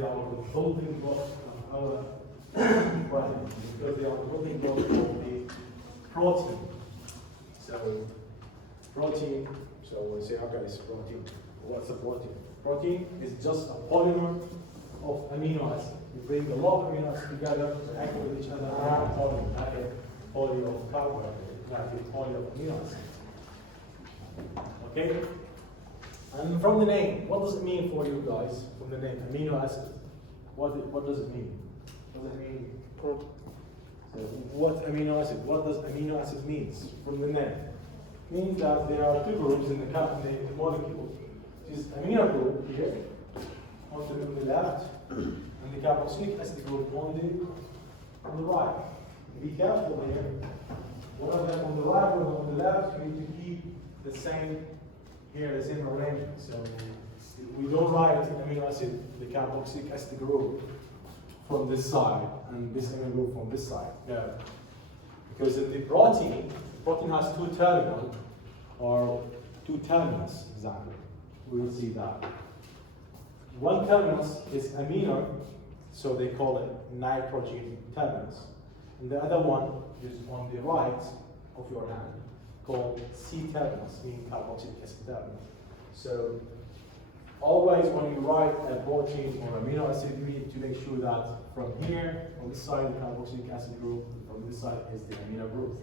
they are the building blocks of our protein, because they are the building blocks of the protein. So protein, so we say, okay, it's protein. What's a protein? Protein is just a polymer of amino acids. You bring a lot of amino acids together, react with each other, and have a polymer, like a poly of carbohydrate, like a poly of amino acids. Okay? And from the name, what does it mean for you guys? From the name, amino acid. What does it mean? What does it mean? So what amino acid? What does amino acid means from the name? It means that there are two groups in the molecule. This is amino group here, on the left, and the carboxylic acid group on the right. Be careful here. One of them on the right, one on the left. You need to keep the same here, the same arrangement. So we don't write amino acid, the carboxylic acid group from this side and this amino group from this side. No. Because in the protein has two terminals, or two terminals exactly. We will see that. One terminus is amino, so they call it nitrogen terminus. And the other one is on the right of your hand, called C terminus, meaning carboxylic acid terminus. So always when you write a protein or amino acid, you need to make sure that from here, on this side, the carboxylic acid group, from this side is the amino group.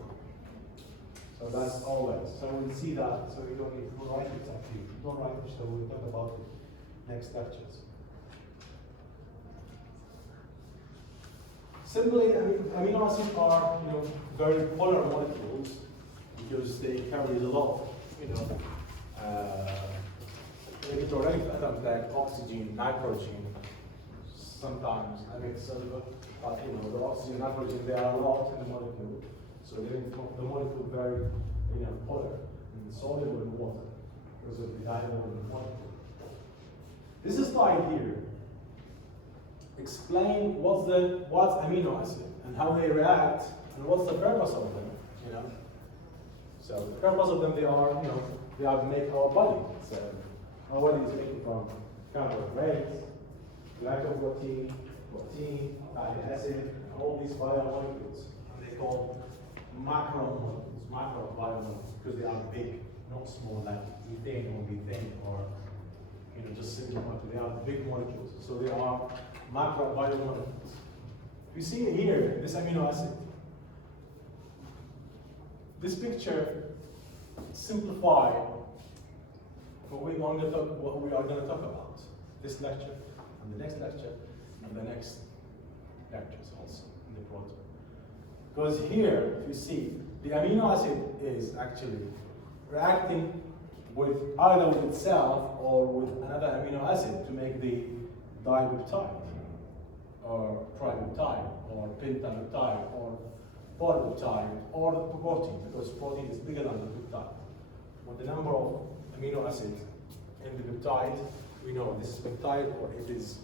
So that's always. So we'll see that. So you don't need to write it exactly. Don't write it, so we'll talk about it next lectures. Simply, amino acids are very polar molecules because they carry a lot of electrolytic atoms like oxygen, nitrogen, sometimes silver, but the oxygen, nitrogen, they are a lot in the molecule. So they make the molecule very polar and soluble in water because of the dynamo of the molecule. This slide here explain what's amino acid and how they react and what's the purpose of them. So the purpose of them, they are to make our body. So our body is making from carbohydrates, glycoprotein, protein, fatty acid, and all these biomolecules. And they call macromolecules, macrobiomolecules, because they are big, not small like ethane or methane or just simple molecules. They are big molecules. So they are macrobiomolecules. You see here this amino acid. This picture simplifies what we are going to talk about. This lecture, and the next lecture, and the next lectures also in the protein. Because here, if you see, the amino acid is actually reacting with either with itself or with another amino acid to make the dipeptide, or tripeptide, or pentapeptide, or polypeptide, or the protein, because protein is bigger than the peptide. With the number of amino acids in the peptide, we know this is peptide or it is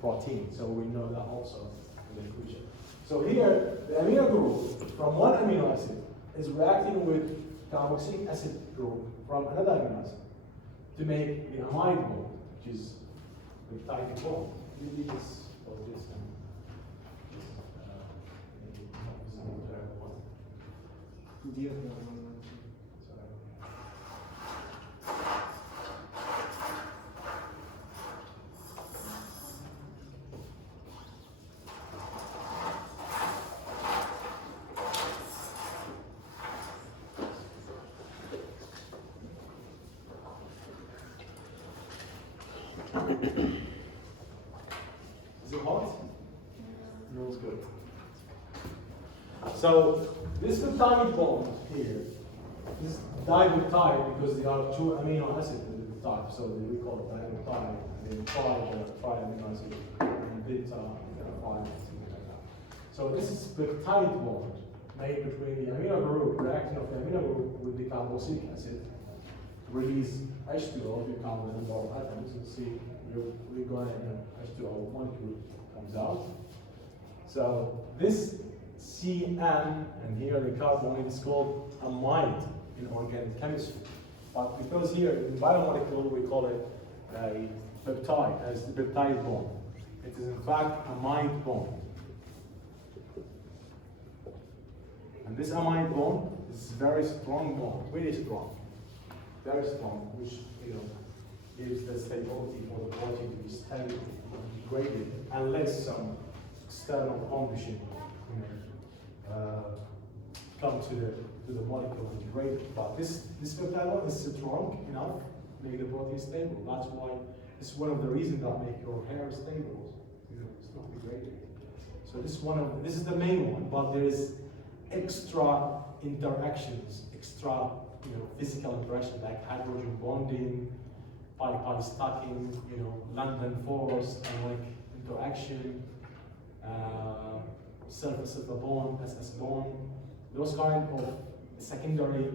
protein. So we know that also in the equation. So here, the amino group from one amino acid is reacting with carboxylic acid group from another amino acid to make the amide bond, which is peptide bond. Maybe this or this and Is it hot? No, it's good. So this peptide bond here is dipeptide because there are two amino acids in the peptide, so we call it dipeptide, and then tri-amino acid, and beta, something like that. So this is peptide bond made between the amino group, reaction of the amino group with the carboxylic acid, release H2O, you count the number of atoms, and see we're going to H2O molecule comes out. So this CN, and here the carbon is called amide in organic chemistry. But because here in biomolecule we call it a peptide, as the peptide bond It is in fact amide bond. And this amide bond is very strong bond, really strong, very strong, which gives the stability for the protein to be stable and degraded unless some external condition come to the molecule and degrade it. But this peptide bond is strong enough to make the protein stable. That's why it's one of the reasons that make your hair stable. It's not degraded. So this is the main one, but there is extra interactions, extra physical interaction like hydrogen bonding, pi stacking, London force, ionic interaction, surface of the bond, SS bond. Those kind of secondary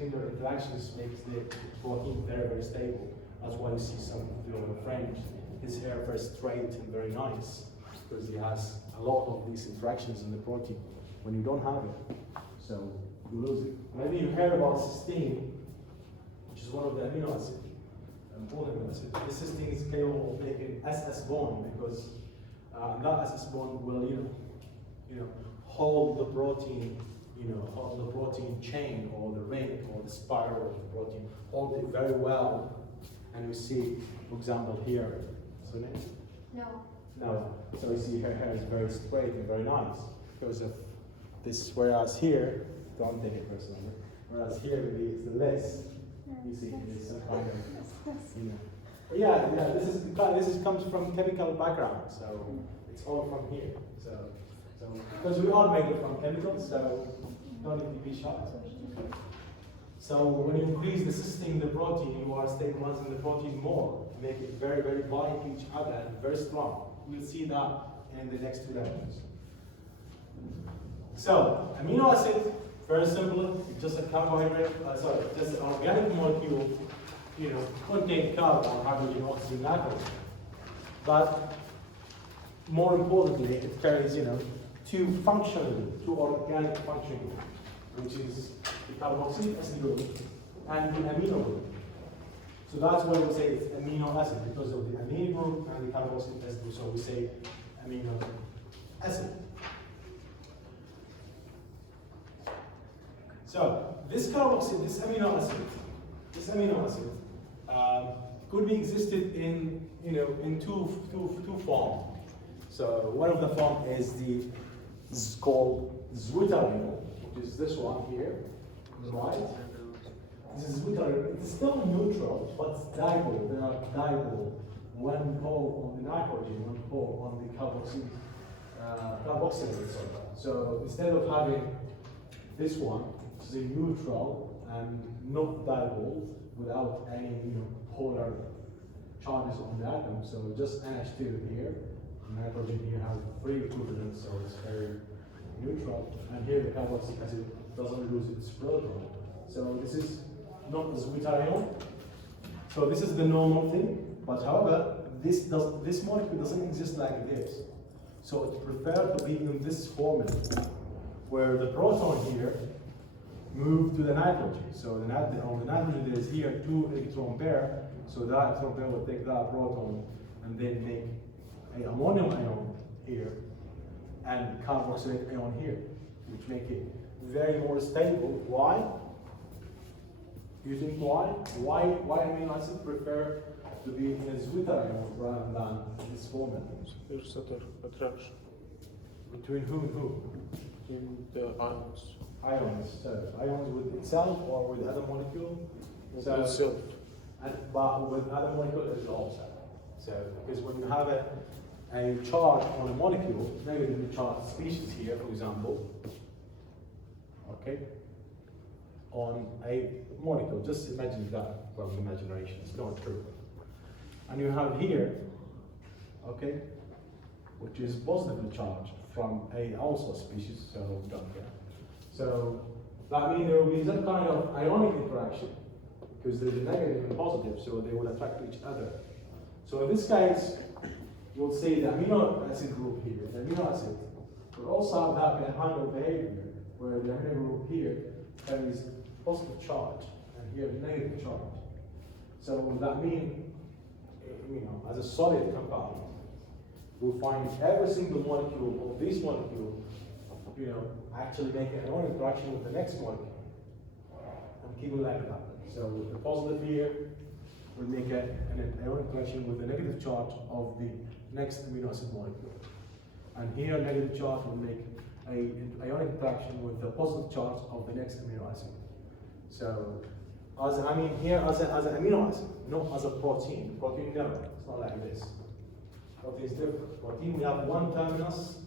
interactions makes the protein very, very stable. That's why you see some of your friends, his hair very straight and very nice, because he has a lot of these interactions in the protein. When you don't have it, so you lose it. Maybe you heard about cysteine, which is one of the amino acids, important acid. This cysteine is capable of making SS bond because that SS bond will, hold the protein, hold the protein chain or the ring or the spiral of the protein, hold it very well. And we see, for example, here. So next. No. No. So you see her hair is very straight and very nice because of this. Whereas here, don't take it personally. Whereas here it's the less. You see, it's some kind of, Yeah. This comes from chemical background, so it's all from here. So because we are made from chemicals, so don't need to be shy. So when you increase the cysteine in the protein, you are stabilizing the protein more, make it very, very bind to each other and very strong. We'll see that in the next two lectures. So amino acid, very simple, it's just a carbohydrate, just an organic molecule, contain carbon, hydrogen, oxygen, nitrogen. But more importantly, it carries, two organic functional, which is the carboxylic acid group and the amino group. So that's why we say it's amino acid, because of the amino group and the carboxylic acid group. So we say amino acid. So this amino acid could be existed in two forms. So one of the form is called zwitteriol, which is this one here, right? This is zwitteriol. It's still neutral, but it's dipole. They are dipole. One pole on the nitrogen, one pole on the carboxylate. So instead of having this one, which is a neutral and not dipole, without any polar charges on the atom, so just NH2 here. Nitrogen here has free equivalence, so it's very neutral. And here the carboxylic acid doesn't lose its proton. So this is not a zwitteriol. So this is the normal thing. But however, this molecule doesn't exist like this. So it's preferred to be in this formula, where the proton here move to the nitrogen. So on the nitrogen there is here 2 electron pair. So that electron pair will take that proton and then make an ammonium ion here and carboxylate ion here, which make it very more stable. Why? Do you think why? Why amino acid prefer to be in a zwitteriol rather than this formula? Attraction Between who and who? between the ions. Ions. So ions with itself or with other molecule? With So- itself. But with other molecules it's also. So because when you have a charge on a molecule, negatively charged species here, for example, okay, on a molecule, just imagine that from imagination, it's not true. And you have here, okay, which is positively charged from a also species, so done here. So that means there will be some kind of ionic interaction because there's a negative and positive, so they will attract each other. So in this case, you'll see the amino acid group here, the amino acid, will also have that kind of behavior where the amino group here carries positive charge and here negative charge. So that means, as a solid compound, we'll find every single molecule of this molecule, actually make an ionic interaction with the next molecule. And keep it like that. So the positive here will make an ionic interaction with the negative charge of the next amino acid molecule. And here, negative charge will make an ionic interaction with the positive charge of the next amino acid. So, as an amino acid, not as a protein. Protein, no, it's not like this. Protein is different. Protein, we have one terminus.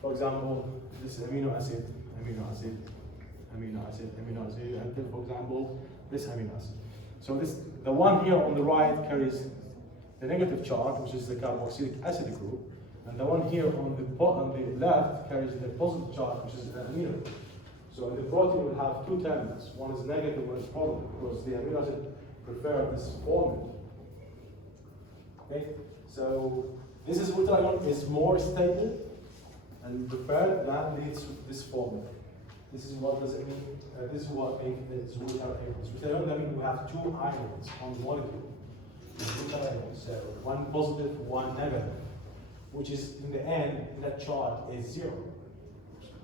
For example, this amino acid, amino acid, amino acid, amino acid, until, for example, this amino acid. So the one here on the right carries the negative charge, which is the carboxylic acid group, and the one here on the left carries the positive charge, which is the amino group. So the protein will have two terminus. One is negative, one is positive, because the amino acid prefer this formula. Okay, so this is what I want is more stable and preferred that leads to this formula. This is what does it mean? This is what is water ions. Which I mean we have two ions on the molecule. Water ions. So one positive, one negative, which is in the end that charge is zero.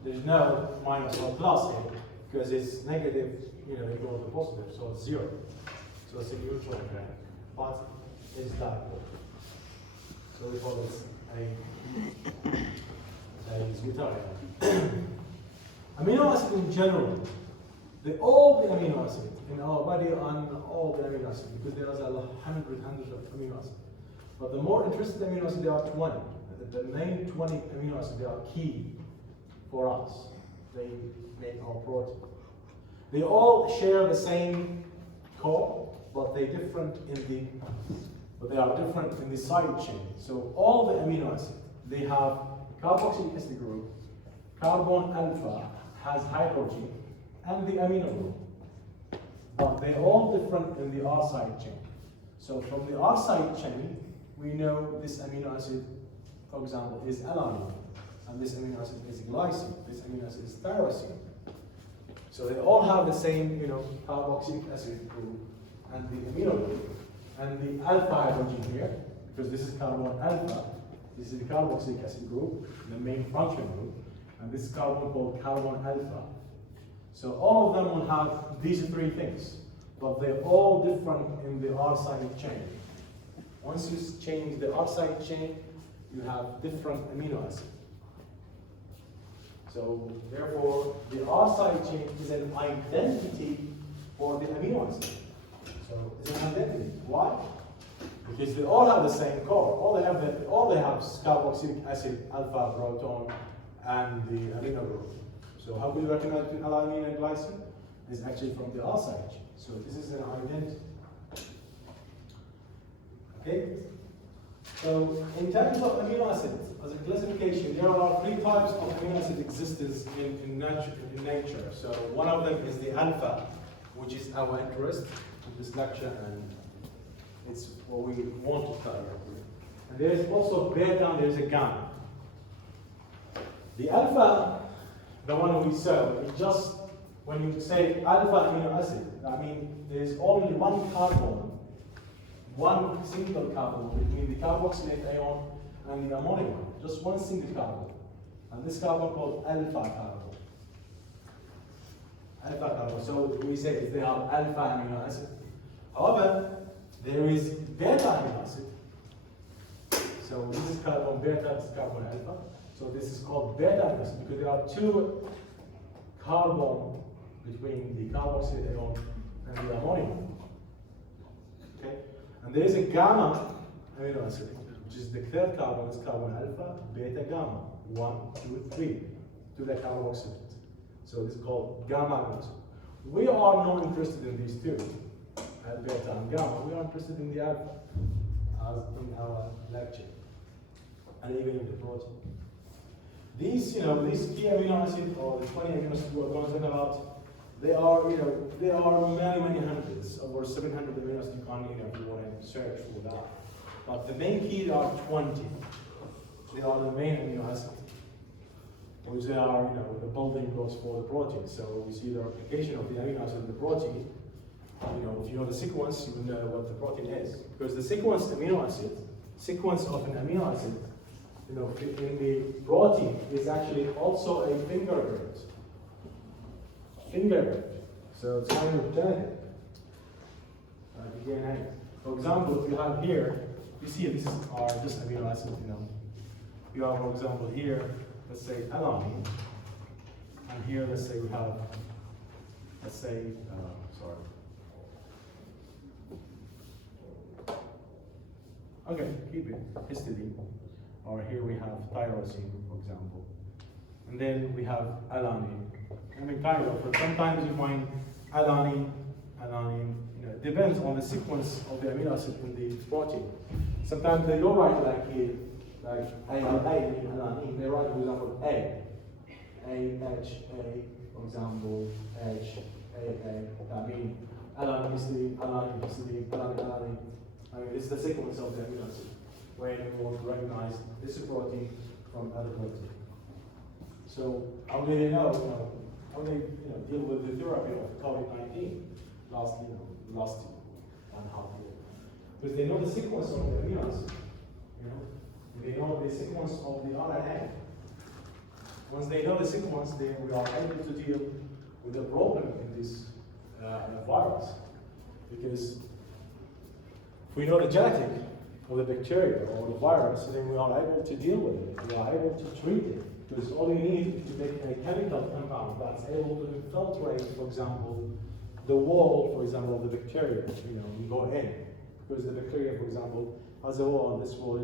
There's no minus or plus here because it's negative, equal to positive, so it's zero. So it's a neutral graph, but it's dipole. So we call this a water ion. Amino acid in general, all the amino acid in our body and all the amino acid, because there are hundreds of amino acids. But the more interested amino acids, there are 20. The main 20 amino acids, they are key for us. They make our protein. They all share the same core, but they are different in the side chain. So all the amino acids, they have carboxylic acid group, carbon alpha has hydrogen, and the amino group. But they're all different in the R side chain. So from the R side chain, we know this amino acid, for example, is alanine, and this amino acid is glycine, this amino acid is tyrosine. So they all have the same, carboxylic acid group and the amino group, and the alpha hydrogen here, because this is carbon alpha, this is the carboxylic acid group, the main function group, and this is carbon called carbon alpha. So all of them will have these three things, but they're all different in the R side chain. Once you change the R side chain, you have different amino acids. So therefore, the R side chain is an identity for the amino acid. So it's an identity. Why? Because they all have the same core. All they have is carboxylic acid, alpha, proton, and the amino group. So how do we recognize between alanine and glycine? It's actually from the R side chain. So this is an identity. Okay? So in terms of amino acids, as a classification, there are three types of amino acid existence in nature. So one of them is the alpha, which is our interest in this lecture, and it's what we want to study. And there is also beta, and there is a gamma. The alpha, the one we saw, it just, when you say alpha amino acid, I mean there is only one carbon, one single carbon between the carboxylate ion and the ammonium one, just one single carbon. And this carbon called alpha carbon. Alpha carbon, so we say if they are alpha amino acid. However, there is beta amino acid. So this is carbon beta, this is carbon alpha. So this is called beta amino acid because there are two carbon between the carboxylate ion and the ammonium. Okay? And there is a gamma amino acid, which is the third carbon, is carbon alpha, beta, gamma. 1, 2, 3 to the carboxylate. So this is called gamma amino acid. We are not interested in these two, beta and gamma. We are interested in the alpha, as in our lecture, and even in the protein. These key amino acids, or the 20 amino acids we're going to talk about, they are many hundreds, over 700 amino acids you can, if you want to search for that. But the main key are 20. They are the main amino acids, which they are, the building blocks for the protein. So we see the replication of the amino acid in the protein. If you know the sequence, you will know what the protein is. Because the sequenced amino acid sequence of an amino acid, in the protein is actually also a fingerprint. Fingerprint. So it's kind of genetic. The DNA. For example, if you have here, you see this is our this amino acid. You have, for example, here, let's say alanine, and here, let's say we have, let's say, sorry. Okay, keep it, histidine. Or here we have tyrosine, for example. And then we have alanine. I mean, kind of, but sometimes you find alanine, it depends on the sequence of the amino acid in the protein. Sometimes they don't write like here, like alanine, they write, for example, A, H, A, for example, H, A. I mean, alanine, histidine, alanine. I mean, it's the sequence of the amino acid when you want to recognize this protein from other protein. So how do they know? How do they deal with the therapy of COVID-19 last 1.5 years? Because they know the sequence of the amino acid. They know the sequence of the RNA. Once they know the sequence, then we are able to deal with the problem in this virus. Because if we know the genetic of the bacteria or the virus, then we are able to deal with it. We are able to treat it. Because all you need is to make a chemical compound that's able to infiltrate, for example, the wall, for example, of the bacteria. You go in. Because the bacteria, for example, has a wall, and this wall,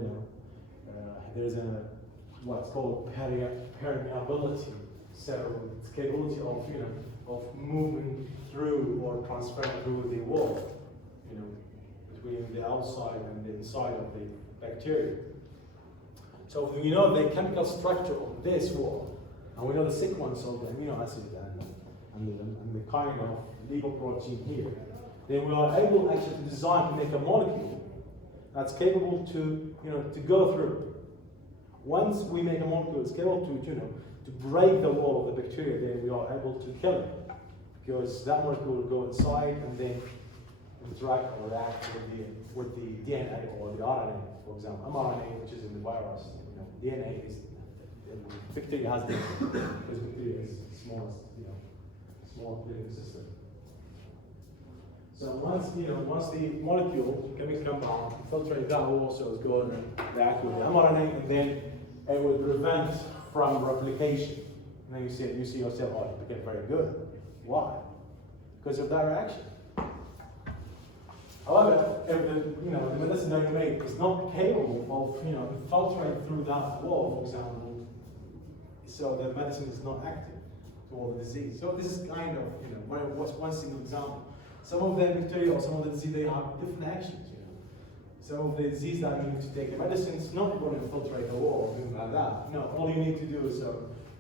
there's what's called permeability. So it's capability of moving through or transferring through the wall, between the outside and the inside of the bacteria. So if we know the chemical structure of this wall, and we know the sequence of the amino acid and the kind of lipoprotein here, then we are able actually to design, to make a molecule that's capable to go through. Once we make a molecule that's capable to break the wall of the bacteria, then we are able to kill it, because that molecule will go inside and then interact or react with the DNA or the RNA, for example, mRNA, which is in the virus. DNA is bacteria has DNA because bacteria is small living system. So once the molecule chemical compound infiltrates that wall, so it's going to react with the mRNA, and then it will prevent from replication. And then you see yourself, oh, it became very good. Why? Because of that reaction. However, if the medicine that you make is not capable of infiltrating through that wall, for example, so the medicine is not active to all the disease. So this is kind of one single example. Some of the bacteria or some of the disease, they have different actions. Some of the disease that you need to take the medicine, it's not going to infiltrate the wall or anything like that. No, all you need to do is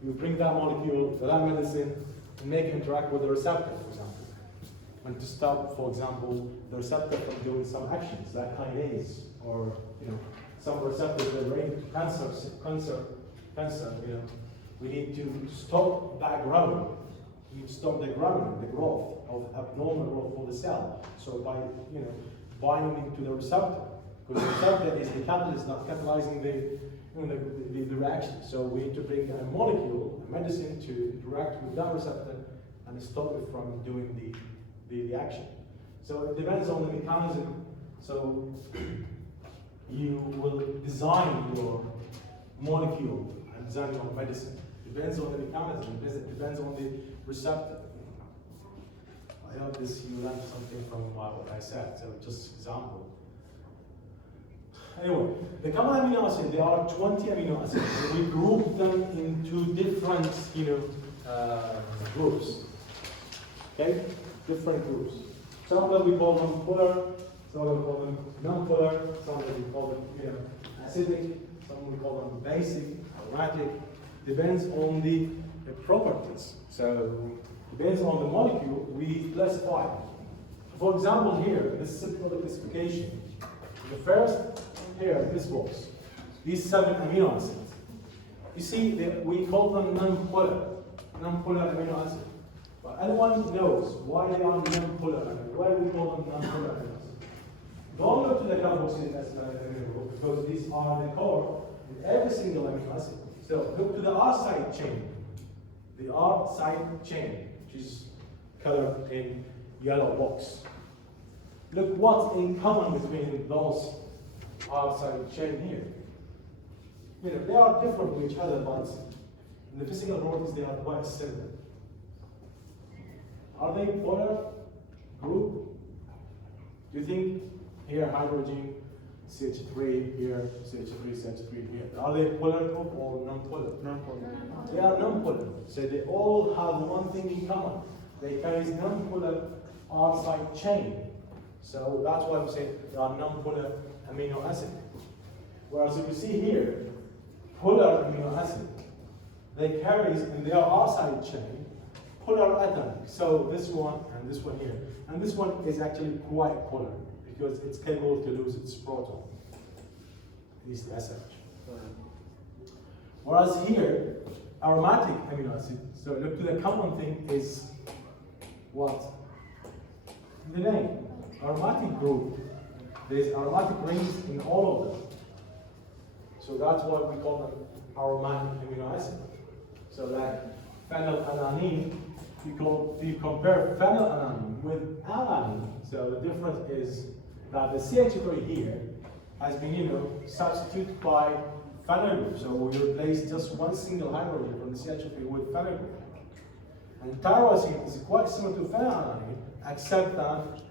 you bring that molecule, that medicine, and make it interact with the receptor, for example. And to stop, for example, the receptor from doing some actions, like kinase, or some receptors that relate to cancer. We need to stop that growing. We need to stop the growth of abnormal growth for the cell. So by binding to the receptor, because the receptor is the catalyst that's catalyzing the reaction. So we need to bring a molecule, a medicine, to interact with that receptor and stop it from doing the action. So it depends on the mechanism. So you will design your molecule and design your medicine. It depends on the mechanism. It depends on the receptor. I hope you learned something from what I said. So just example. Anyway, the common amino acid, there are 20 amino acids. We group them into different groups. Okay? Different groups. Some of them we call them polar, some of them we call them non-polar, some of them we call them acidic, some we call them basic, aromatic. Depends on the properties. So depends on the molecule we classify. For example, here, this is simple classification. The first here, this box, these 7 amino acids. You see, we call them non-polar amino acids. But anyone knows why they are non-polar, why we call them non-polar amino acids? Don't look to the carboxylic acid and amino group because these are the core in every single amino acid. So look to the R side chain. The R side chain, which is colored in yellow box. Look what's in common between those R side chain here. You know, they are different from each other, but in the physical properties they are quite similar. Are they polar group? Do you think here hydrogen, CH3, here CH3, CH3 here? Are they polar group or non-polar? Non-polar. They are non-polar. So they all have one thing in common. They carry non-polar R side chain. So that's why we say they are non-polar amino acid. Whereas if you see here, polar amino acid, they carry in their R side chain polar atom. So this one and this one here. And this one is actually quite polar because it's capable to lose its proton. Is the SH. Whereas here, aromatic amino acid, so look to the common thing is what? The name. Aromatic group. There's aromatic rings in all of them. So that's why we call them aromatic amino acid. So like phenylalanine, if you compare phenylalanine with alanine, so the difference is that the CH3 here has been, substituted by phenyl group. So we replace just one single hydrogen from the CH3 with phenyl group. And tyrosine is quite similar to phenylalanine, except that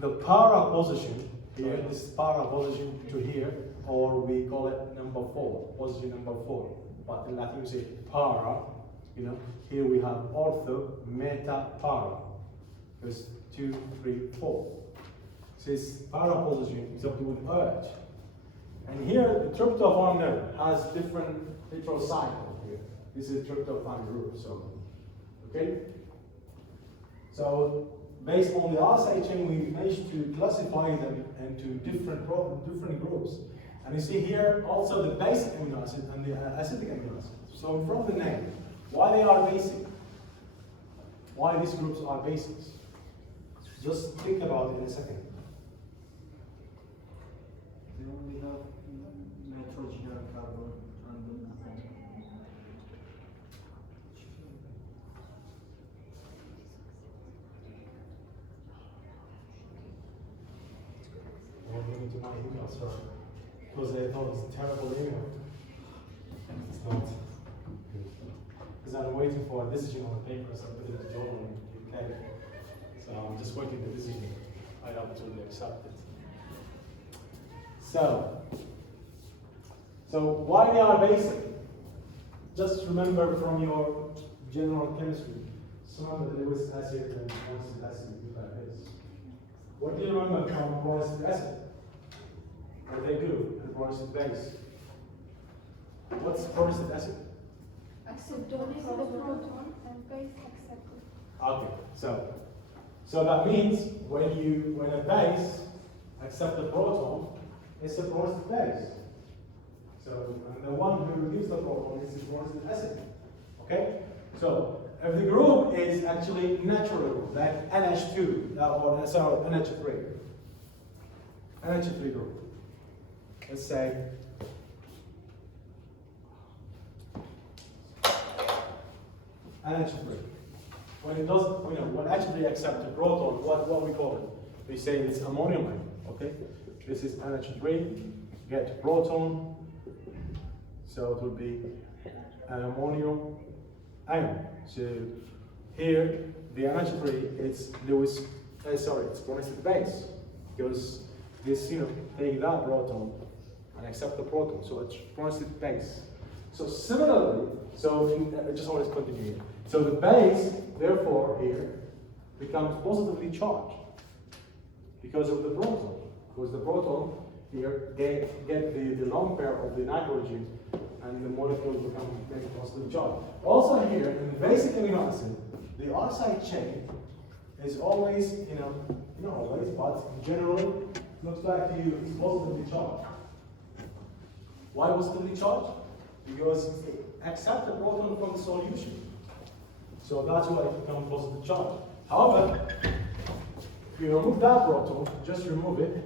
the para position here, this para position to here, or we call it number 4, position number 4. But in Latin we say para, here we have ortho, meta, para. Because 2, 3, 4. So this para position is up to with urge. And here the tryptophan nerve has different heterocycle here. This is tryptophan group, so okay? So based on the R side chain, we managed to classify them into different groups. And you see here also the basic amino acid and the acidic amino acid. So from the name, why they are basic? Why these groups are basics? Just think about it in a second. They only have nitrogen and carbon and nothing. I'm going to my emails first. Because they thought it's a terrible email. It's not. Because I'm waiting for a decision on the paper, so I put it to Jordan in the UK. So I'm just waiting for the decision. I absolutely accept it. So why they are basic? Just remember from your general chemistry, some of the Lewis acid and boric acid like this. What do you remember from boric acid? What they do in boric base? What's boric acid? Accept the proton and base accepted. Okay, so that means when a base accepts the proton, it's a boric base. So and the one who removes the proton is the boric acid. Okay? So if the group is actually natural group, like NH2 or NH3. NH3 group. Let's say NH3. When it doesn't, when actually accepts the proton, what we call it? We say it's ammonium ion. Okay? This is NH3, get proton, so it will be an ammonium ion. So here, the NH3 is Lewis, it's Bronsted base, because this, take that proton and accept the proton, so it's Bronsted base. So similarly, I just want to continue here. So the base, therefore, here becomes positively charged because of the proton. Because the proton here get the lone pair of the nitrogen and the molecules become very positively charged. Also here, in the basic amino acid, the R side chain is always, not always, but generally looks like to you it's positively charged. Why positively charged? Because it accepts the proton from the solution. So that's why it becomes positive charge. However, if you remove that proton, just remove it,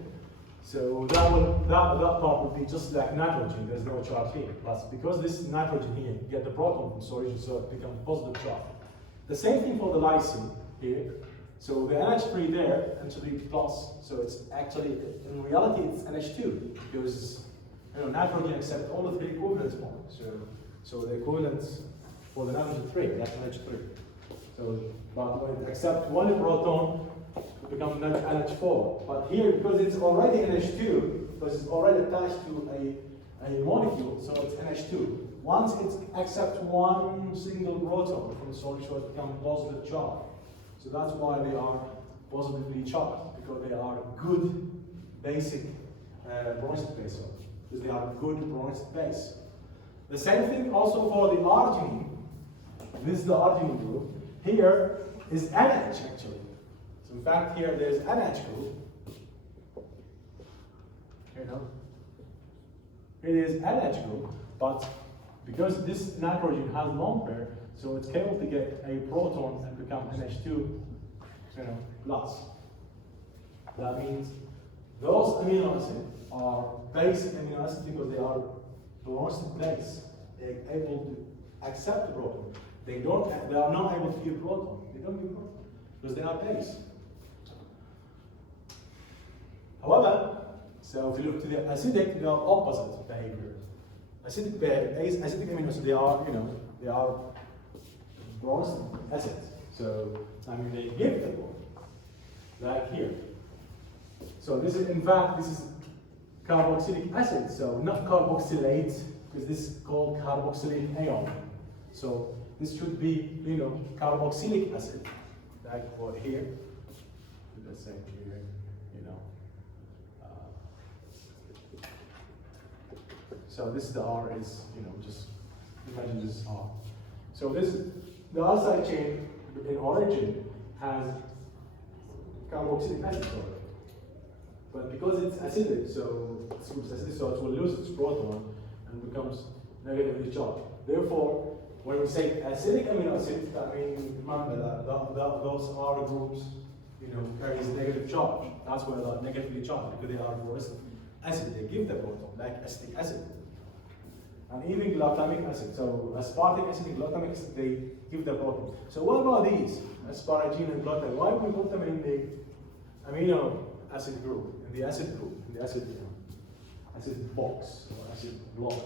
So that part would be just like nitrogen, there's no charge here. But because this nitrogen here, you get the proton from solution, so it becomes positive charge. The same thing for the lysine here. So the NH3 there, NH3 plus, so it's actually, in reality, it's NH2, because nitrogen accepts all the three equivalence points. So the equivalence for the nitrogen 3, that's NH3. So, but when it accepts one proton, it becomes NH4. But here, because it's already NH2, because it's already attached to a molecule, so it's NH2. Once it accepts one single proton from the solution, it becomes positive charge. So that's why they are positively charged, because they are good basic Bronsted base, because they are good Bronsted base. The same thing also for the arginine. This is the arginine group. Here is NH actually. So in fact here there's NH group. Here is NH group, but because this nitrogen has lone pair, so it's capable to get a proton and become NH2 plus. That means those amino acids are basic amino acids because they are Bronsted base. They're able to accept the proton. They are not able to give proton. They don't give proton because they are base. However, so if you look to the acidic, they are opposite behavior. Acidic amino acids, they are Bronsted acids. So I mean they give the proton, like here. So this is carboxylic acid, so not carboxylate, because this is called carboxylate ion. So this should be, carboxylic acid, like for here. Let's say here, so this is the R is, just imagine this is R. So the R side chain in origin has carboxylic acid, but because it's acidic, so it will lose its proton and becomes negatively charged. Therefore, when we say acidic amino acids, that means remember that those R groups, carries negative charge. That's why they are negatively charged, because they are acid. They give the proton, like acetic acid. And even glutamic acid. So aspartic acid and glutamic acid, they give the proton. So what about these? Asparagine and glutamine. Why do we put them in the amino acid group, in the acid group, in the acid box, or acid block?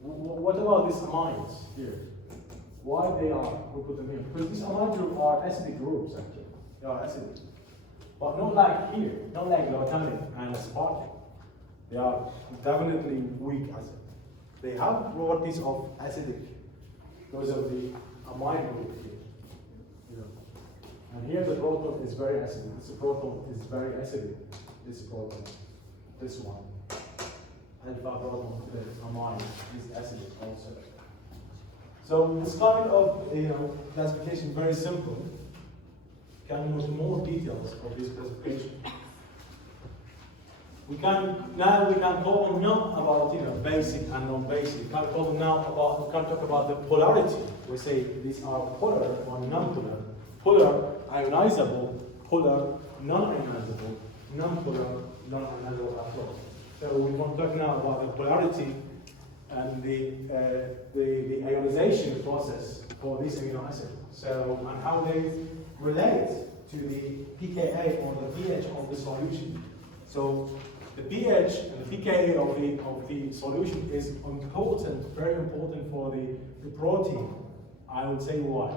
What about these amines here? Why we put them in? Because these amine groups are acidic groups actually. They are acidic. But not like here, not like glutamic and aspartic. They are definitely weak acid. They have properties of acidic because of the amine group here. And here the proton is very acidic. This proton is very acidic. This proton, this one. Alpha proton, the amine is acidic also. So this kind of classification is very simple. Can go into more details of this classification. We can talk now about basic and non-basic. We can talk about the polarity. We say these are polar or non-polar. Polar, ionizable, polar, non-ionizable, non-polar, non-ionizable approach. So we want to talk now about the polarity and the ionization process for this amino acid. So and how they relate to the pKa or the pH of the solution. So the pH and the pKa of the solution is important, very important for the protein. I will say why.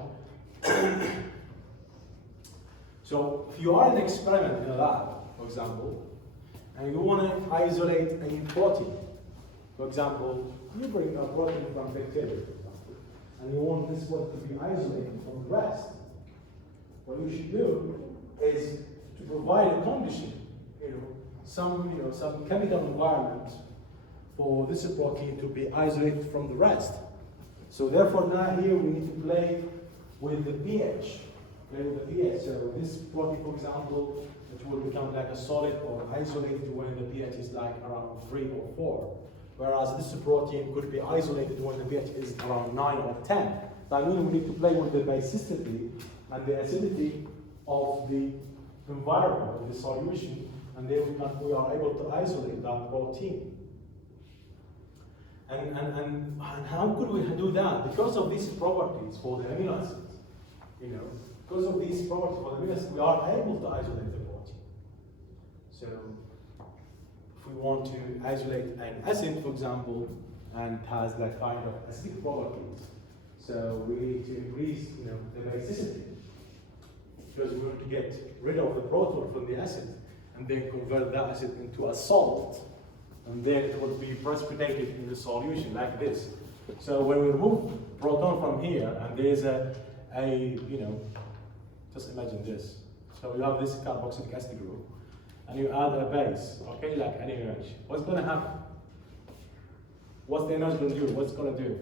So if you are in an experiment in a lab, for example, and you want to isolate a protein, for example, you bring a protein from bacteria, for example, and you want this one to be isolated from the rest. What you should do is to provide a condition, some chemical environment for this protein to be isolated from the rest. So therefore now here we need to play with the pH. So this protein, for example, it will become like a solid or isolated when the pH is like around 3 or 4. Whereas this protein could be isolated when the pH is around 9 or 10. That means we need to play with the basicity and the acidity of the environment, of the solution, and then we are able to isolate that protein. And how could we do that? Because of these properties for the amino acids, because of these properties for the amino acids, we are able to isolate the protein. So, if we want to isolate an acid, for example, and it has that kind of acidic properties, so we need to increase, the basicity, because we want to get rid of the proton from the acid, and then convert that acid into a salt, and then it will be precipitated in the solution like this. So when we remove proton from here, and there's just imagine this. So you have this carboxylic acid group, and you add a base, okay, like any NaOH. What's going to happen? What's the NaOH going to do? What's going to do?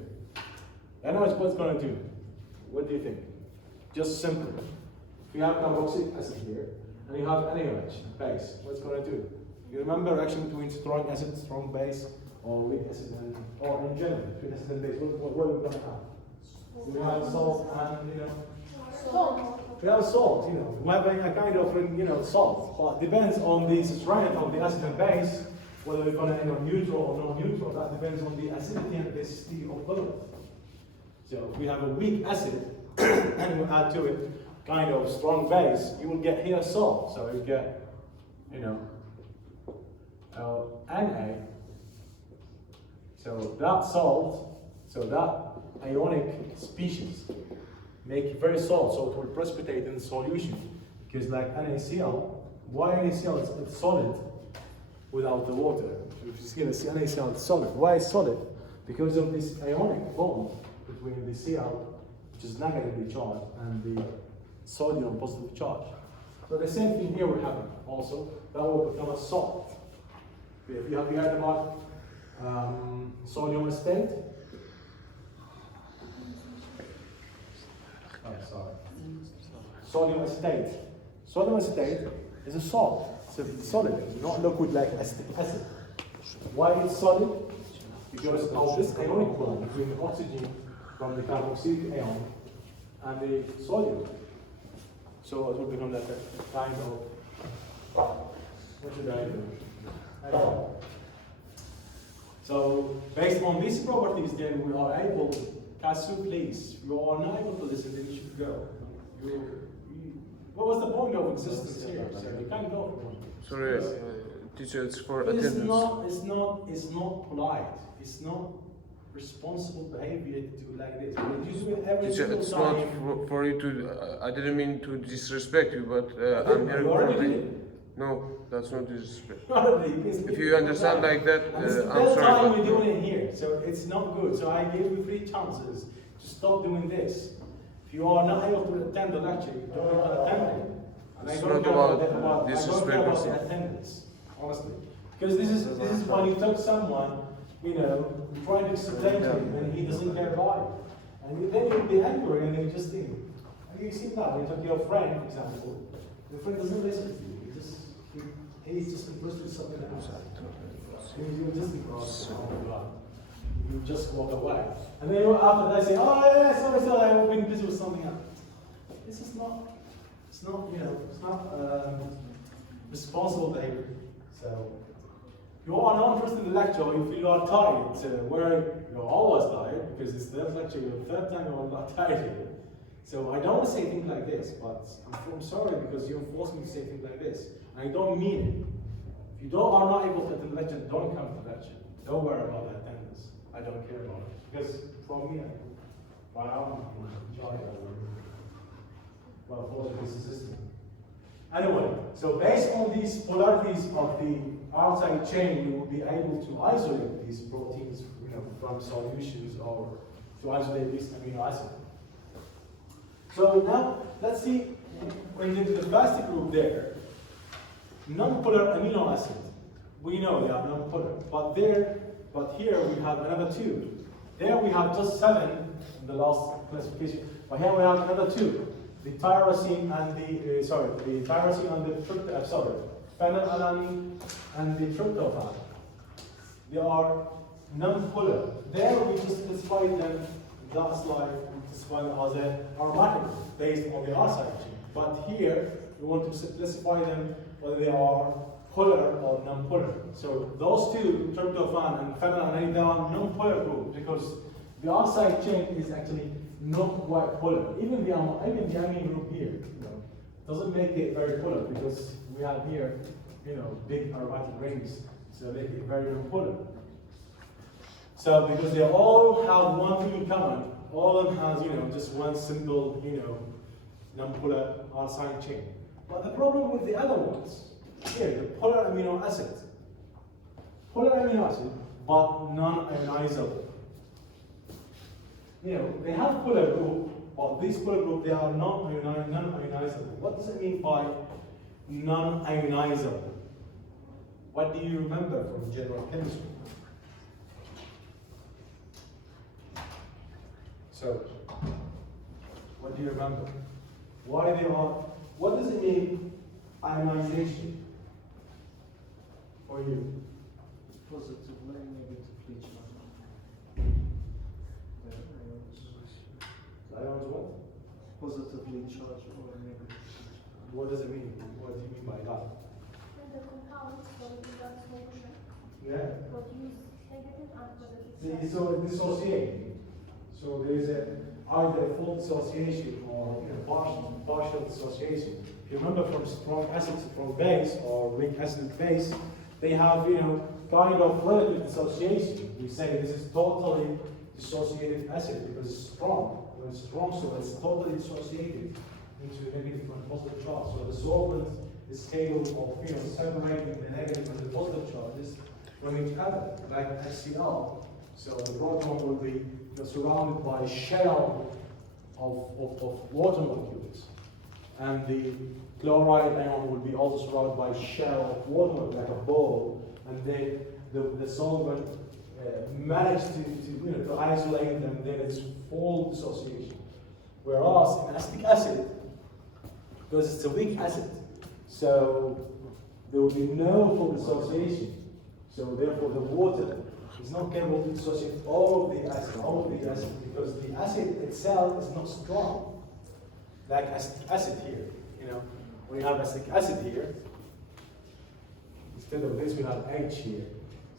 NaOH, what's going to do? What do you think? Just simple. If you have carboxylic acid here, and you have NaOH base, what's going to do? You remember reaction between strong acid, strong base, or weak acid, or in general, between acid and base, what are we going to have? We have salt and, Salt. we have salt, we have a kind of, salt. But it depends on the strength of the acid and base, whether we're going to end up neutral or non-neutral. That depends on the acidity and basicity of both. So if we have a weak acid, and we add to it kind of strong base, you will get here salt. So you get, Na. So that salt, that ionic species, make it very salt, so it will precipitate in the solution. Because like NaCl, why NaCl it's solid without the water? If you see the NaCl, it's solid. Why it's solid? Because of this ionic bond between the Cl, which is negatively charged, and the sodium positive charge. So the same thing here will happen also. That will become a salt. If you have heard about sodium acetate? Oh, sorry. Sodium acetate. Sodium acetate is a salt. It's a solid, it's not liquid like acetic acid. Why it's solid? Because of this ionic bond between the oxygen from the carboxylic ion and the sodium. So it will become like a kind of, what should I do? I don't know. So based on these properties, then we are able, Kasu, please, you are not able to listen, then you should go. What was the point of existence here? So you can't go. Sorry, teacher, it's for But attendance. it's not polite. It's not responsible behavior to do like this. You do it every Teacher, single it's time. not for you to. I didn't mean to disrespect you, but I'm here You already for. did. No, that's not disrespect. If If you understand like that, it's the I'm third sorry. time but we're no. doing it here, so it's not good. So I gave you 3 chances to stop doing this. If you are not able to attend the lecture, you don't have to attend it. And I It's don't not care about I don't care disrespect about or the attendance, honestly. Because this is when you tell someone, you try to explain to him and he doesn't care about it. And then you'll be angry and you just think. And you see that, you talk to your friend, for example, your friend doesn't listen to you. He's just interested in something else. And you just think, oh my God. You just walk away. And then after that, say, oh yeah, sorry, I've been busy with something else. This is not, it's not responsible behavior. So, you are not interested in the lecture, you feel you are tired. So, you're always tired, because it's the third lecture, the third time you're not tired here. So, I don't want to say things like this, but I'm sorry because you're forcing me to say things like this. I don't mean it. If you are not able to attend the lecture, don't come to the lecture. Don't worry about the attendance. I don't care about it. Because for me, I'm in charge of this system. Anyway, so based on these polarities of the outside chain, you will be able to isolate these proteins from solutions, or to isolate this amino acid. So now, let's see, when you do the first group there, non-polar amino acid. We know they are non-polar, but here we have another 2. There we have just 7 in the last classification, but here we have another 2. The tyrosine and the tyrosine and the phenylalanine and the tryptophan. They are non-polar. There we just specify them. That slide we specify them as an aromatic based on the R side chain. But here we want to specify them whether they are polar or non-polar. So those two, tryptophan and phenylalanine, they are non-polar groups because the R side chain is actually not quite polar. Even the amine group here, doesn't make it very polar because we have here, big aromatic rings, so make it very non-polar. So because they all have one thing in common, all of them has, just one single, non-polar R side chain. But the problem with the other ones, here, the polar amino acid, but non-ionizable. They have polar group, but this polar group, they are non-ionizable. What does it mean by non-ionizable? What do you remember from general chemistry? So, what do you remember? Why they are, what does it mean, ionization, for you? Positively and negatively charged. Ions what? Positively charged or negatively charged. What does it mean? What do you mean by that? And the compounds from that solution Yeah. produce negative and See, positive. so dissociating. So there is either full dissociation or partial dissociation. If you remember from strong acids from base or weak acid base, they have kind of relative dissociation. We say this is totally dissociated acid because it's strong. When it's strong, so it's totally dissociated into negative and positive charge. So the solvent is capable of separating the negative and the positive charges from each other, like HCl. So the proton will be surrounded by a shell of water molecules. And the chloride ion will be also surrounded by a shell of water molecules, like a ball. And then the solvent managed to isolate them, then it's full dissociation. Whereas in acetic acid, because it's a weak acid, so there will be no full dissociation. So therefore the water is not capable to dissociate all of the acid, because the acid itself is not strong. Like acetic acid here, when you have acetic acid here, instead of this we have H here.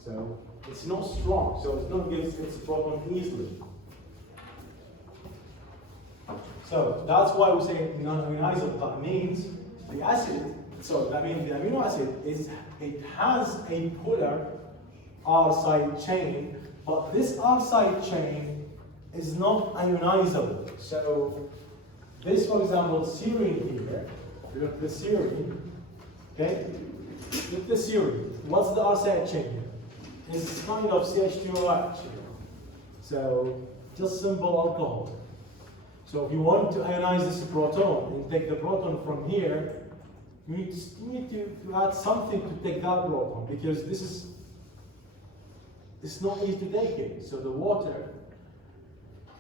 So it's not strong, so it's not gives its proton easily. So that's why we say non-ionizable. That means the acid, so that means the amino acid it has a polar R side chain, but this R side chain is not ionizable. So this, for example, serine here, look at the serine, okay? Look at the serine. What's the R side chain here? It's kind of CH2OH here. So just simple alcohol. So if you want to ionize this proton and take the proton from here, you need to add something to take that proton, because it's not easy to take it. So the water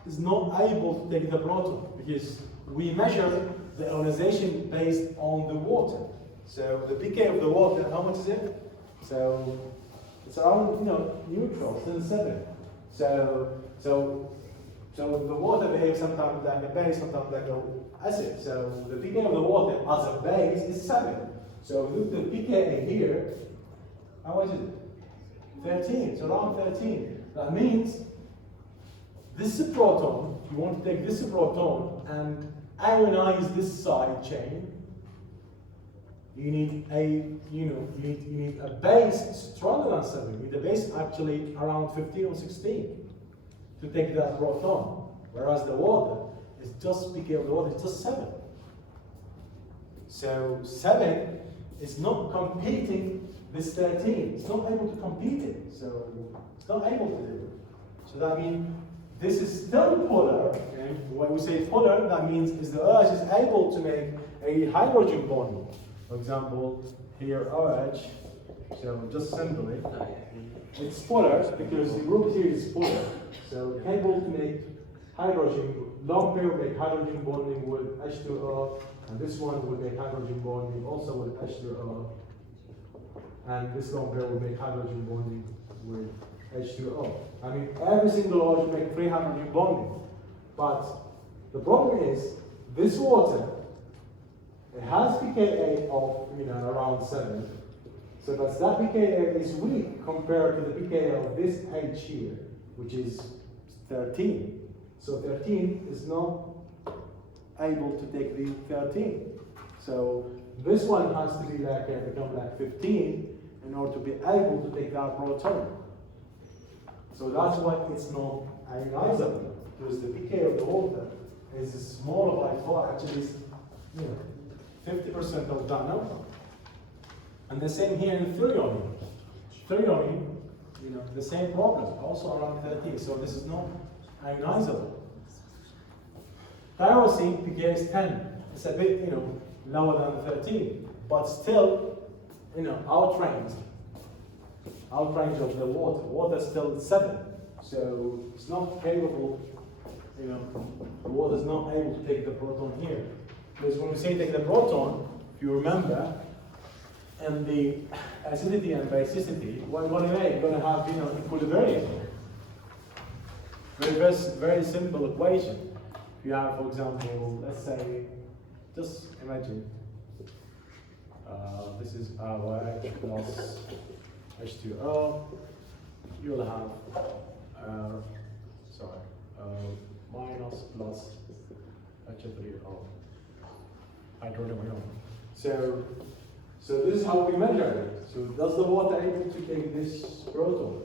is not able to take the proton, because we measure the ionization based on the water. So the pK of the water, how much is it? So it's around neutral, it's in 7. So the water behaves sometimes like a base, sometimes like an acid. So the pK of the water as a base is 7. So if you look at the pKa here, how much is it? 13. It's around 13. That means this is a proton. You want to take this proton and ionize this side chain. You need a base stronger than 7. You need a base actually around 15 or 16 to take that proton. Whereas the water is just pK of the water is just 7. So 7 is not competing this 13. It's not able to compete it. So it's not able to do it. So that means this is still polar. Okay? When we say polar, that means is the OH is able to make a hydrogen bond. For example, here OH. So just simply, it's polar because the group here is polar. So able to make hydrogen, long pair will make hydrogen bonding with H2O, and this one will make hydrogen bonding also with H2O. And this long pair will make hydrogen bonding with H2O. I mean, every single OH will make 3 hydrogen bonding. But the problem is, this water, it has pKa of around 7. So but that pKa is weak compared to the pKa of this H here, which is 13. So 13 is not able to take the 13. So this one has to be like become like 15 in order to be able to take that proton. So that's why it's not ionizable, because the pKa of the water is smaller by far. Actually, it's 50% of that number. And the same here in threonine. Threonine, the same problem, also around 13. So this is not ionizable. Tyrosine pKa is 10. It's a bit, lower than 13, but still, outrange of the water. Water is still 7, so it's not capable. The water is not able to take the proton here. Because when we say take the proton, if you remember, and the acidity and basicity, what you're going to have, equilibrium. Very simple equation. If you have, for example, let's say, just imagine, this is OH plus H2O. You'll have, minus plus H3O, hydrogen ion. So this is how we measure it. So does the water able to take this proton?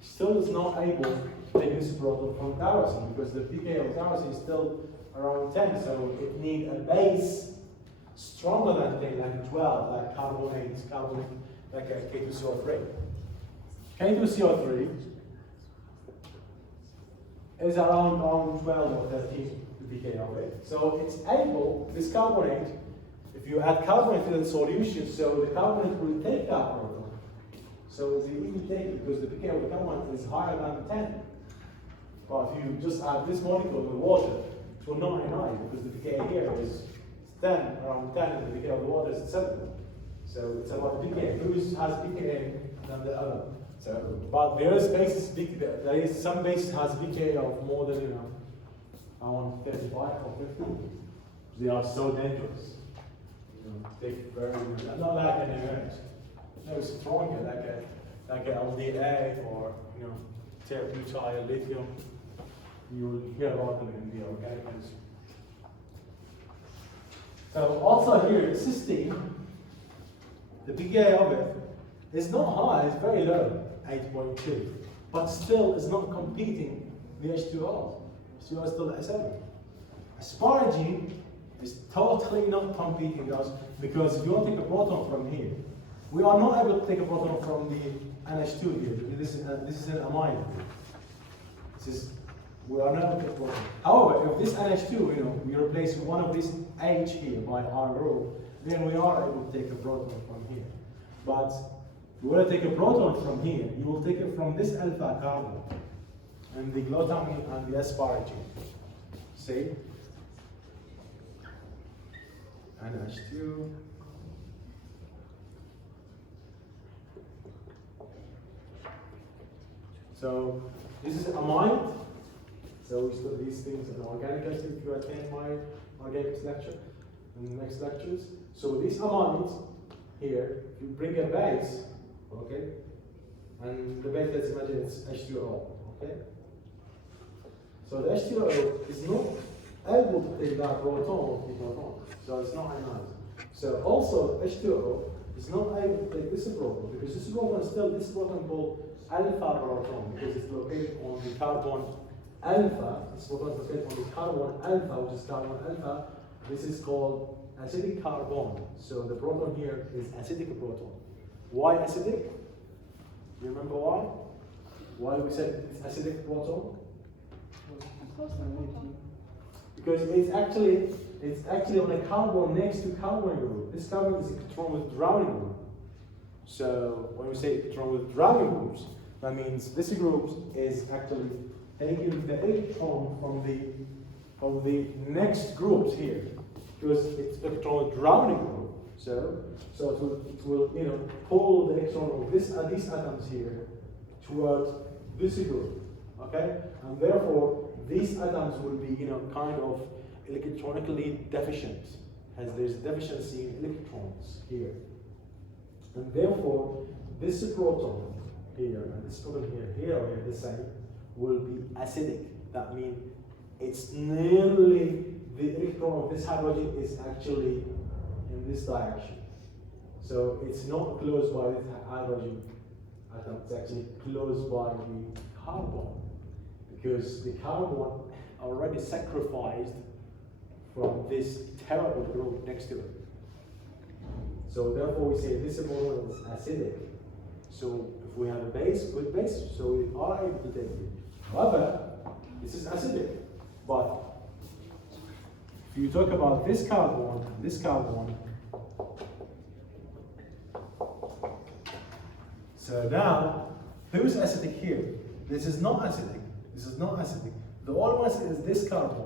Still is not able to take this proton from tyrosine because the pKa of tyrosine is still around 10. So it needs a base stronger than 10, like 12, like carbonate, like a K2CO3. K2CO3 is around 12 or 13 pKa of it. So it's able, this carbonate, if you add carbonate to the solution, so the carbonate will take that proton. So they even take it because the pKa of the carbonate is higher than 10. But if you just add this molecule with water, it will not ionize because the pKa here is 10, around 10, and the pKa of the water is 7. So it's about the pKa. Who has pKa than the other? So, but there is some bases has pKa of more than around 35 or 50. They are so dangerous. They not like an image. No, stronger, like a LDA or terbutyl lithium. You will hear about them in the organic chemistry. So also here, cysteine, the pKa of it is not high, it's very low, 8.2, but still is not competing the H2O. H2O is still at 7. Asparagine is totally not competing us because if you want to take a proton from here, we are not able to take a proton from the NH2 here. This is an amide. We are not able to take a proton. However, if this NH2, we replace one of these H here by R group, then we are able to take a proton from here. But if you want to take a proton from here, you will take it from this alpha carbon and the glutamine and the asparagine. See? NH2. So this is amide. So we study these things in organic chemistry if you attend my organic lecture in the next lectures. So these amides here, if you bring a base, okay, and the base, let's imagine it's H2O, okay? So the H2O is not able to take that proton, so it's not ionized. So also H2O is not able to take this proton because this proton is still this proton called alpha proton because it's located on the carbon alpha. This proton is located on the carbon alpha, which is carbon alpha. This is called acidic carbon. So the proton here is acidic proton. Why acidic? You remember why? Why we said it's acidic proton? Because it's actually on a carbon next to carbon group. This carbon is electron withdrawing group. So when we say electron withdrawing groups, that means this group is actually taking the electron from the next groups here, because it's electron withdrawing group. So it will pull the electron of these atoms here towards this group. Okay, and therefore these atoms will be kind of electronically deficient, as there's deficiency in electrons here. And therefore, this proton here and this proton here are the same, will be acidic. That means it's nearly, the electron of this hydrogen is actually in this direction. So it's not close by the hydrogen atom, it's actually close by the carbon, because the carbon already sacrificed from this terrible group next to it. So therefore we say this proton is acidic. So if we have a base, good base, so we are able to take it. However, this is acidic. But if you talk about this carbon and this carbon, so now, who's acidic here? This is not acidic. This is not acidic. The only one is this carbon,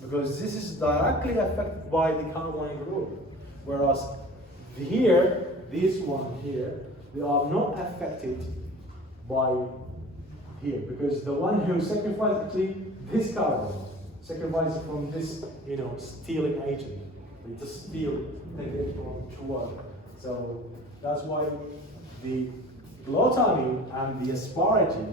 because this is directly affected by the carbonyl group. Whereas here, this one here, they are not affected by here, because the one who sacrificed actually this carbon, sacrificed from this, stealing agent. They just steal, take it from to work. So that's why the glutamine and the asparagine,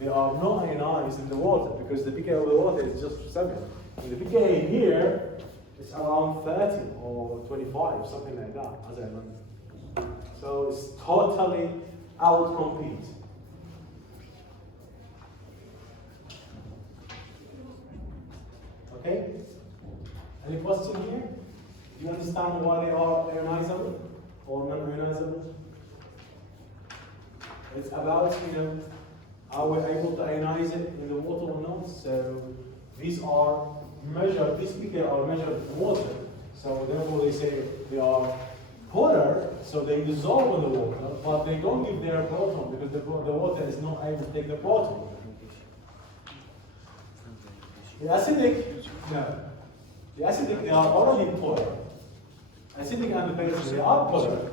they are not ionized in the water, because the pKa of the water is just 7. And the pKa here is around 30 or 25, something like that, as I remember. So it's totally outcompete. Okay? Any question here? Do you understand why they are ionizable or non-ionizable? It's about, are we able to ionize it in the water or not? So these are measured, these pKa are measured in water. So therefore they say they are polar, so they dissolve in the water, but they don't give their proton because the water is not able to take the proton. The acidic, no. The acidic, they are already polar. Acidic and the basic, they are polar,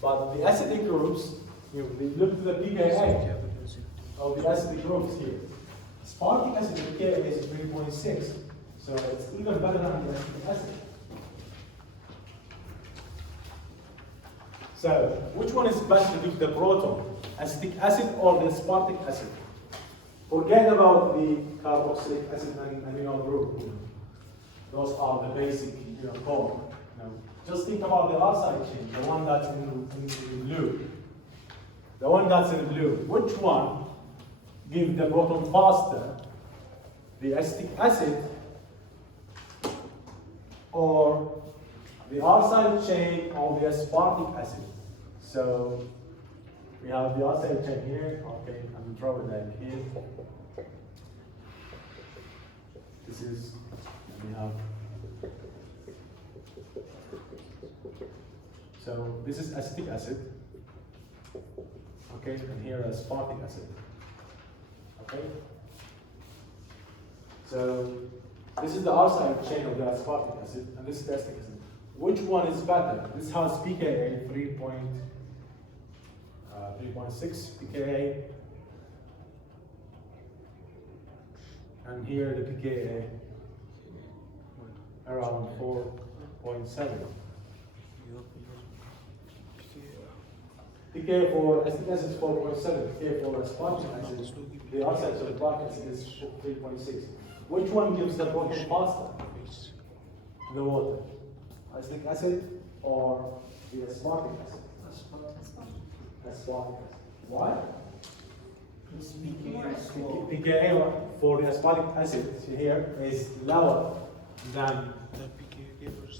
but the acidic groups, they look to the pKa of the acidic groups here. Aspartic acid pKa is 3.6, so it's even better than the acetic acid. So, which one is best to give the proton? Acetic acid or the aspartic acid? Forget about the carboxylic acid and amino group. Those are the basic, form. Just think about the R side chain, the one that's in blue. The one that's in blue. Which one gives the proton faster? The acetic acid or the R side chain or the aspartic acid? So we have the R side chain here. Okay, I'm drawing that here. This is, we have, so this is acetic acid. Okay, and here aspartic acid. Okay? So this is the R side chain of the aspartic acid, and this is the acetic acid. Which one is better? This has pKa 3.6 pKa, and here the pKa around 4.7. pKa for acetic acid is 4.7, pKa for aspartic acid, the R side of the aspartic acid is 3.6. Which one gives the proton faster? The water. Acetic acid or the aspartic acid? Aspartic acid. Why? pKa for the aspartic acid here is lower than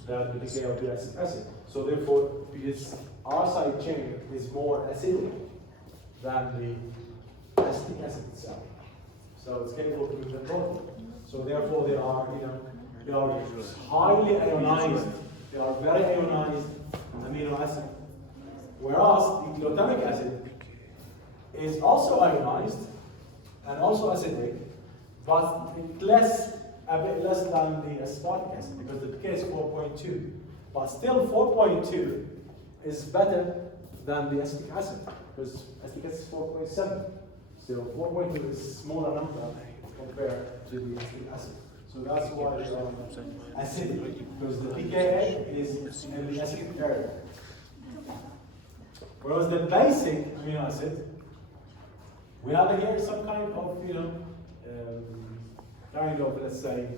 the pKa of the acetic acid. So therefore, this R side chain is more acidic than the acetic acid itself. So it's capable to move the proton. So therefore, they are highly ionized. They are very ionized amino acid. Whereas the glutamic acid is also ionized and also acidic, but a bit less than the aspartic acid because the pKa is 4.2. But still 4.2 is better than the acetic acid because acetic acid is 4.7. So 4.2 is a smaller number compared to the acetic acid. So that's why they are acidic, because the pKa is in the acidic area. Whereas the basic amino acid, we have here some kind of, let's say,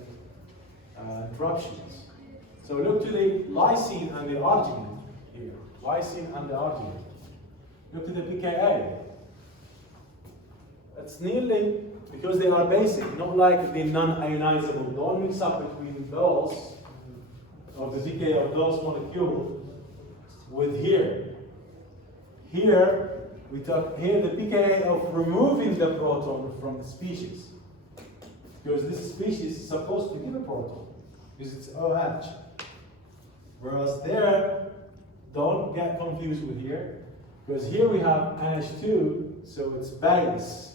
interruptions. So look to the lysine and the arginine here. Lysine and the arginine. Look to the pKa. It's nearly, because they are basic, not like the non-ionizable. Don't mix up between those, or the pKa of those molecules, with here. Here, we talk here the pKa of removing the proton from the species. Because this species is supposed to give a proton, because it's OH. Whereas there, don't get confused with here, because here we have NH2, so it's base.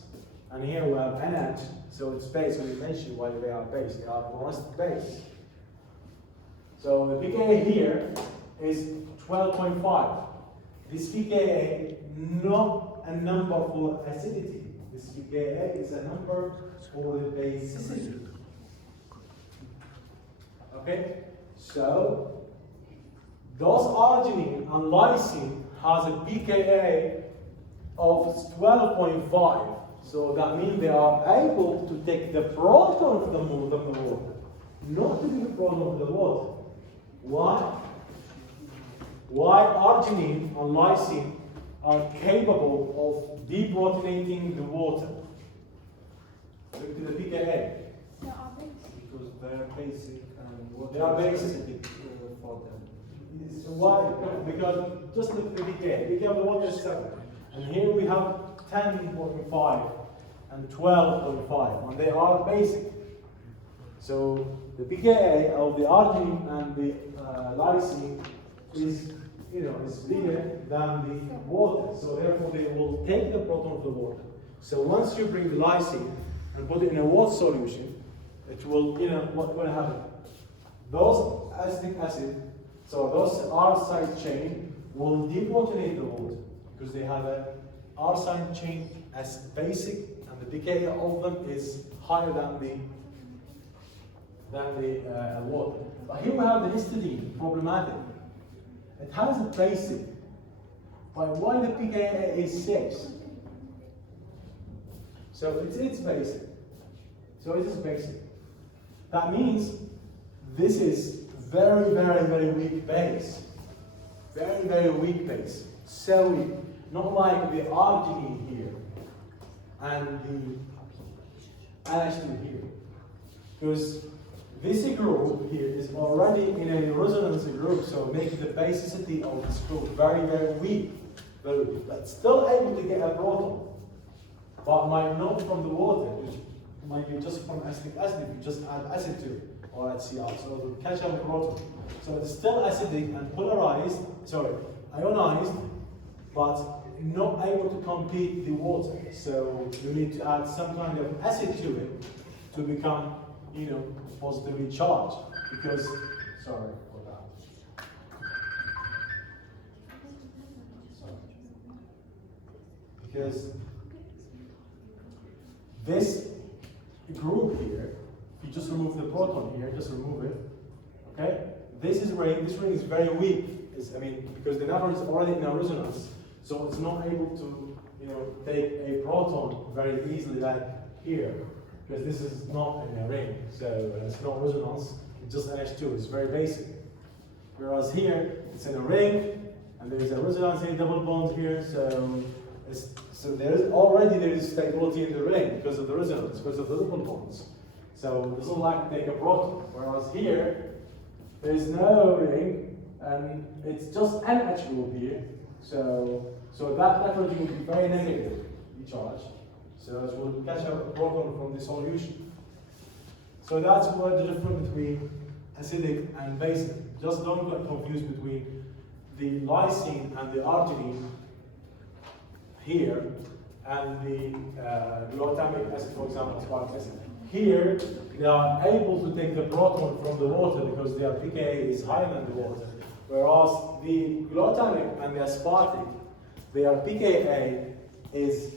And here we have NH, so it's base. We mentioned why they are base. They are monostic base. So the pKa here is 12.5. This pKa not a number for acidity. This pKa is a number for the basicity. Okay? So those arginine and lysine has a pKa of 12.5. So that means they are able to take the proton from the water, not to take the proton from the water. Why? Why arginine and lysine are capable of deprotonating the water? Look to the pKa. They are basic. Because they are basic and water They are is basic. acidic for them. So why? Because just look at the pKa. pKa of the water is 7. And here we have 10.5 and 12.5, and they are basic. So the pKa of the arginine and the lysine is, is bigger than the water. So therefore, they will take the proton of the water. So once you bring the lysine and put it in a water solution, it will, what will happen? Those acetic acid, so those R side chain will deprotonate the water because they have a R side chain as basic, and the pKa of them is higher than the water. But here we have the histidine, problematic. It has a basic, but why the pKa is 6? So it's basic. So it is basic. That means this is very, very, very weak base. Very, very weak base. So weak. Not like the arginine here and the NH2 here. Because this group here is already in a resonance group, so making the basicity of this group very, very weak. Very weak. But still able to get a proton. But might not from the water, which might be just from acetic acid if you just add acid to it, or HCl. So it will catch up a proton. So it's still acidic and polarized, ionized, but not able to compete the water. So you need to add some kind of acid to it to become, positively charged. Because, sorry for that. Because this group here, you just remove the proton here, just remove it. Okay? This ring is very weak. Because the number is already in a resonance. So it's not able to, take a proton very easily like here, because this is not in a ring, so it's no resonance, it's just NH2, it's very basic. Whereas here, it's in a ring, and there is a resonance in double bond here, so there is stability in the ring because of the resonance, because of the double bonds. So it doesn't like to take a proton. Whereas here, there is no ring, and it's just NH group here. So that nitrogen will be very negatively charged. So it will catch up a proton from the solution. So that's what the difference between acidic and basic. Just don't get confused between the lysine and the arginine here and the glutamic acid, for example, aspartic acid. Here, they are able to take the proton from the water because their pKa is higher than the water. Whereas the glutamic and the aspartic, their pKa is,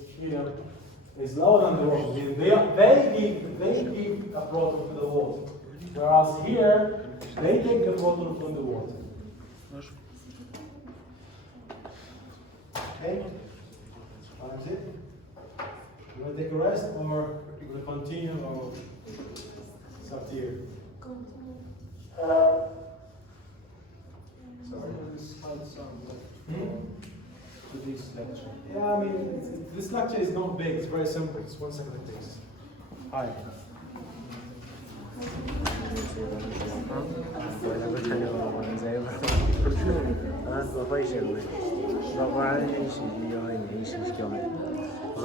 is lower than the water. They give a proton to the water. Whereas here, they take the proton from the water. Okay? That's it. You want to take a rest or you want to continue or it's up to you? Sorry, this might sound Hmm? to this lecture. Yeah, I mean, this lecture is not big, it's very simple. It's 1 second please. Hi.